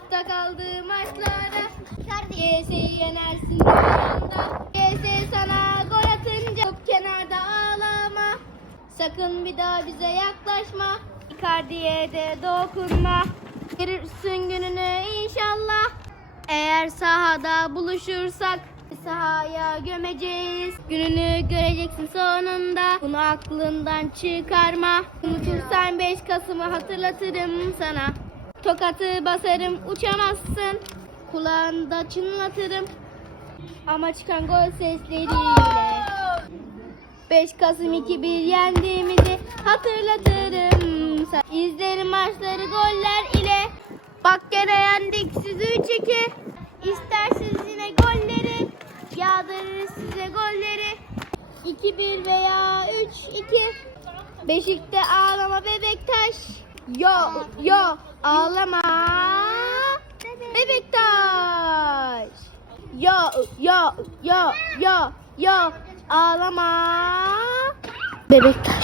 Arada kaldı maçlara. GS'yi yenersin rüyanda. GS sana gol atınca top kenarda ağlama. Sakın bir daha bize yaklaşma. Icardi'ye de dokunma. Verirsin gününü inşallah. Eğer sahada buluşursak sahaya gömeceğiz. Gününü göreceksin sonunda. Bunu aklından çıkarma. Unutursan 5 Kasım'ı hatırlatırım sana. Tokatı basarım uçamazsın. Kulağında çınlatırım. Ama çıkan gol sesleriyle. 5 Kasım 2-1 yendiğimizi hatırlatırım. İzlerim maçları goller ile. Bak gene yendik sizi 3-2. İsterseniz yine golleri yağdırırız size golleri. 2-1 veya 3-2. Beşikte ağlama Bebektaş. Yo yo ağlama Bebektaş. Yo yo yo yo yo ağlama Bebektaş.